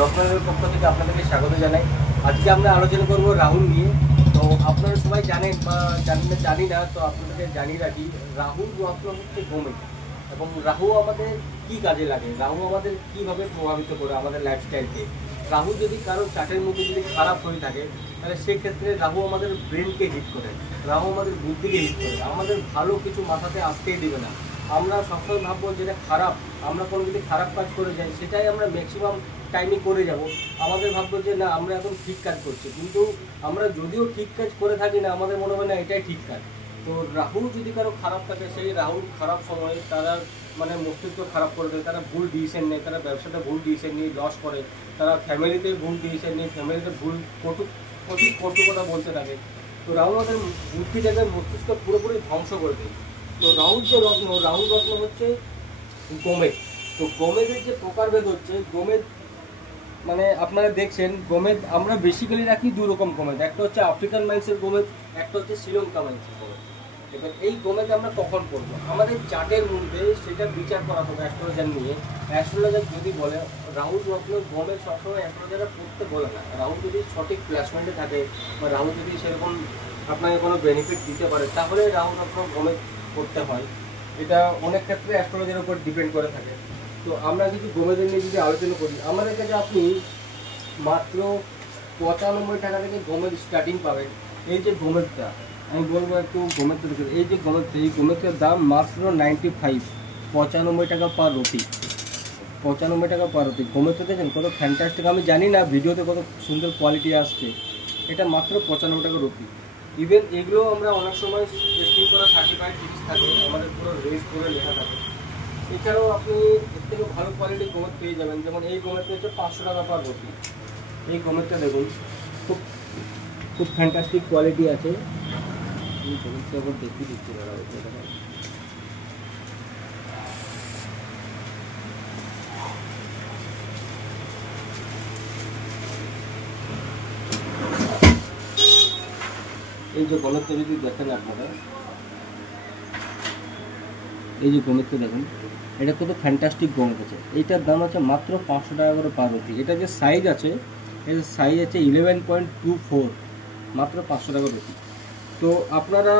রত্নালয়ের পক্ষ থেকে আপনাদেরকে স্বাগত জানাই। আজকে আমরা আলোচনা করব রাহুল নিয়ে। তো আপনারা সবাই জানেন বা জানি না, তো আপনাদেরকে জানিয়ে রাখি, রাহুল রত্ন হচ্ছে গোমেদ, এবং রাহু আমাদের কি কাজে লাগে, রাহু আমাদের কিভাবে প্রভাবিত করে আমাদের লাইফস্টাইলকে। রাহু যদি কারো চার্টের মধ্যে যদি খারাপ হয়ে থাকে, তাহলে সেক্ষেত্রে রাহু আমাদের ব্রেনকে হিট করে, রাহু আমাদের বুদ্ধিকে হিট করে, আমাদের ভালো কিছু মাথাতে আসতেই দেবে না। আমরা সবসময় ভাববো যেটা খারাপ, আমরা কোনো যদি খারাপ কাজ করে যাই সেটাই আমরা ম্যাক্সিমাম টাইমই করে যাব। আমাদের ভাববো যে না আমরা এখন ঠিক কাজ করছি, কিন্তু আমরা যদিও ঠিক কাজ করে থাকি না, আমাদের মনে হয় না এটাই ঠিক কাজ। তো রাহু যদি কারো খারাপ থাকে, সেই রাহুর খারাপ সময়ে তারা মানে মস্তিষ্ক খারাপ করে দেয়, তারা ভুল ডিসিশন নেয়, তারা ব্যবসাতে ভুল ডিসিশন নিয়ে লস করে, তারা ফ্যামিলিতে ভুল ডিসিশন নিয়ে ফ্যামিলিতে ভুল কটু কথা বলতে থাকে। তো রাহু আমাদের বুদ্ধিটাকে মস্তিষ্ক পুরোপুরি ধ্বংস করে দেয়। তো রাহুর যে রত্ন, রাহুল রত্ন হচ্ছে গোমেদ। তো গোমেদের যে প্রকারভেদ হচ্ছে, গোমেদ মানে আপনারা দেখছেন গোমেদ আমরা বেসিক্যালি রাখি দু রকম গোমেদ, একটা হচ্ছে আফ্রিকান মাইন্সের গোমেদ, একটা হচ্ছে শ্রীলঙ্কা মাইন্সের গোমেদ। এবার এই গোমেদ আমরা কখন করবো, আমাদের চার্টের মধ্যে সেটা বিচার করা হবে অ্যাস্ট্রোলজার নিয়ে। অ্যাস্ট্রোলজার যদি বলে রাহু রত্ন গোমেদ, সবসময় অ্যাস্ট্রোলজাররা করতে বলে না। রাহু যদি সঠিক প্লেসমেন্টে থাকে বা রাহু যদি সেরকম আপনাকে কোনো বেনিফিট দিতে পারে, তাহলে রাহু রত্ন গোমেদ করতে হয়। এটা অনেক ক্ষেত্রে অ্যাস্ট্রোলজারের উপর ডিপেন্ড করে থাকে। তো আমরা কিছু গোমেদের নিয়ে যদি আলোচনা করি, আমাদের কাছে আপনি মাত্র 95 টাকা থেকে গোমেদ স্টার্টিং পাবেন। এই যে গোমেদটা আমি বলবো একটু গোমেদটা দেখুন, এই যে গোমেদটা, এই গোমেদটার দাম মাত্র 95, 95 টাকা পার রতি, 95 টাকা পার রতি। গোমেদটা দেখেন কত ফ্যান্টাস্টিক। আমি জানি না ভিডিওতে কত সুন্দর কোয়ালিটি আসছে, এটা মাত্র 95 টাকা রতি। ইভেন এগুলো আমরা অনেক সময় টেস্টিং করা সার্টিফাইড জিনিস থাকে, আমাদের পুরো রেট করে লেখা থাকে। এছাড়াও আপনি এর থেকে ভালো কোয়ালিটির গোমেদ পেয়ে যাবেন, যেমন এই গোমেদটা হচ্ছে 500 টাকা পার রতি। এই গোমেদটা দেখুন, খুব খুব ফ্যান্টাস্টিক কোয়ালিটি আছে। এই গোমেদটা আবার দেখিয়ে দিচ্ছি দাদা। এই যে গোমেদটা যদি দেখেন আপনারা, এই যে গোমেদটা দেখুন, এটা কত ফ্যান্টাস্টিক গোমেদ আছে। এইটার দাম আছে মাত্র 500 টাকা করে পার রতি। এটা যে সাইজ আছে, এর সাইজ আছে 11.24, মাত্র 500 টাকা রতি। তো আপনারা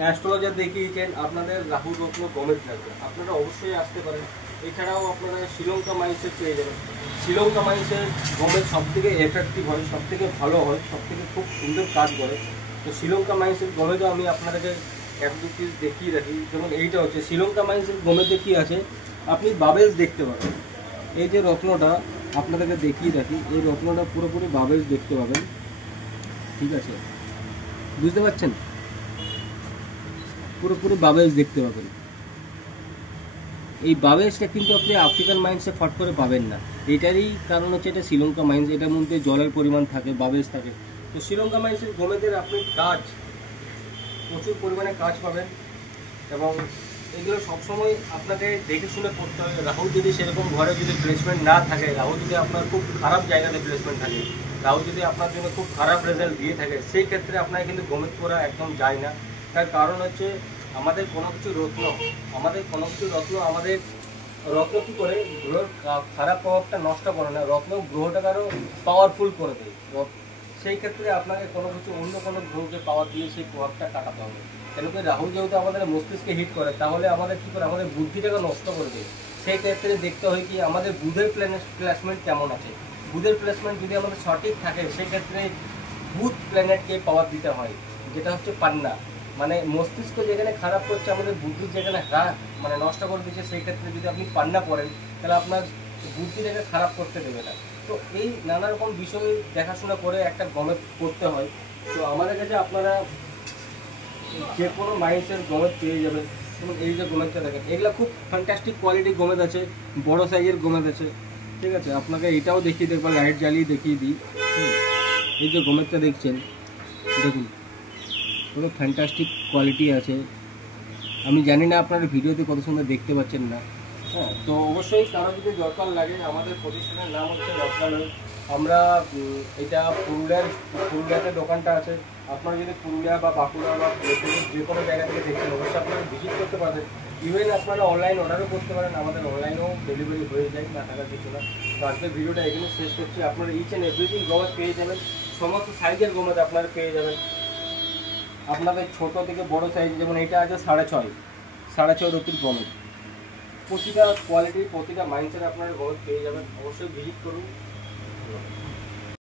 অ্যাস্ট্রোলজার দেখিয়েছেন আপনাদের রাহু রত্ন গোমেদ লাগবে, আপনারা অবশ্যই আসতে পারেন। এছাড়াও আপনারা শ্রীলঙ্কা মাইন্সের পেয়ে যাবেন। শ্রীলঙ্কা মাইন্সের গোমেদ সবথেকে এফেক্টিভ হয়, সবথেকে ভালো হয়, সবথেকে খুব সুন্দর কাজ করে। তো শ্রীলঙ্কা মাইন্সের গোমেদও আমি আপনাদেরকে এক দু পিস দেখিয়ে রাখি। যেমন এইটা হচ্ছে শ্রীলঙ্কা মাইন্সের গোমেদে কি আছে, আপনি বাবেলস দেখতে পাবেন। এই যে রত্নটা আপনাদেরকে দেখিয়ে রাখি, এই রত্নটা পুরোপুরি বাবেলস দেখতে পাবেন, ঠিক আছে, বুঝতে পারছেন, পুরোপুরি বাবেলস দেখতে পাবেন। এই বাবেলসটা কিন্তু আপনি আফ্রিকান মাইন্সে ফট করে পাবেন না। এটারই কারণ হচ্ছে এটা শ্রীলঙ্কা মাইন্স, এটার মধ্যে জলের পরিমাণ থাকে, বাবেলস থাকে। তো শ্রীলঙ্কা মাইন্সের গোমেদের আপনি কাজ প্রচুর পরিমাণে কাজ পাবেন, এবং এগুলো সবসময় আপনাকে দেখে শুনে করতে হবে। রাহু যদি সেরকম ঘরে যদি প্লেসমেন্ট না থাকে, রাহু যদি আপনার খুব খারাপ জায়গাতে প্লেসমেন্ট থাকে, রাহু যদি আপনার জন্য খুব খারাপ রেজাল্ট দিয়ে থাকে, সেই ক্ষেত্রে আপনাকে কিন্তু গোমেদ করা একদম যায় না। তার কারণ হচ্ছে আমাদের কোনো কিছু রত্ন আমাদের রত্ন কী করে গ্রহের খারাপ প্রভাবটা নষ্ট করে না, রত্ন গ্রহটাকে আরও পাওয়ারফুল করে দেয়। সেই ক্ষেত্রে আপনাকে কোনো কিছু অন্য কোনো গ্রহকে পাওয়ার দিয়ে সেই প্রভাবটা কাটাতে হবে। কেন কি রাহু যেহেতু আমাদের মস্তিষ্কে হিট করে, তাহলে আমাদের কী করে, আমাদের বুদ্ধিটাকে নষ্ট করে দেয়। সেই ক্ষেত্রে দেখতে হয় কি আমাদের বুধের প্লেসমেন্ট কেমন আছে। বুধের প্লেসমেন্ট যদি আমাদের সঠিক থাকে, সেক্ষেত্রে বুধ প্ল্যানেটকে পাওয়ার দিতে হয়, যেটা হচ্ছে পান্না। মানে মস্তিষ্ক যেখানে খারাপ করছে, আমাদের বুদ্ধি যেখানে মানে নষ্ট করে দিচ্ছে, সেই ক্ষেত্রে যদি আপনি পান্না পড়েন, তাহলে আপনার বুদ্ধিটাকে খারাপ করতে দেবে না। তো এই নানা রকম বিষয় দেখাশোনা করে একটা গোমেদ করতে হয়। তো আমাদের কাছে আপনারা যে কোনো মাইন্সের গোমেদ পেয়ে যাবেন। যেমন এই যে গোমেদটা দেখেন, এগুলো খুব ফ্যান্টাস্টিক কোয়ালিটির গোমেদ আছে, বড় সাইজের গোমেদ আছে, ঠিক আছে। আপনাকে এটাও দেখিয়ে দেখবো, লাইট জ্বালিয়ে দেখিয়ে দিই। এই যে গোমেদটা দেখছেন, দেখুন পুরো ফ্যান্টাস্টিক কোয়ালিটি আছে। আমি জানি না আপনারা ভিডিওতে কত সুন্দর দেখতে পাচ্ছেন না। হ্যাঁ, তো অবশ্যই কারো যদি দরকার লাগে, আমাদের প্রতিষ্ঠানের নাম হচ্ছে রত্নালয়। আমরা এটা পুরুলিয়াতে দোকানটা আছে। আপনারা যদি পুরুলিয়া বা বাঁকুড়া বা যে কোনো জায়গা থেকে দেখছেন অবশ্যই আপনারা ভিজিট করতে পারবেন। ইভেন আপনারা অনলাইন অর্ডারও করতে পারেন, আমাদের অনলাইনেও ডেলিভারি হয়ে যায়, না থাকার কিছু না। তো আজকে ভিডিওটা এখানে শেষ করছি। আপনারা ইচ অ্যান্ড এভরিথিং গমেজ পেয়ে যাবেন, সমস্ত সাইজের গমেজ আপনারা পেয়ে যাবেন। আপনাদের ছোট থেকে বড় সাইজ, যেমন এটা আছে 6.5 রুটির গমেজ। প্রতিটা কোয়ালিটির প্রতিটা মাইন্ডসেট আপনারা গমেজ পেয়ে যাবেন, অবশ্যই ভিজিট করুন।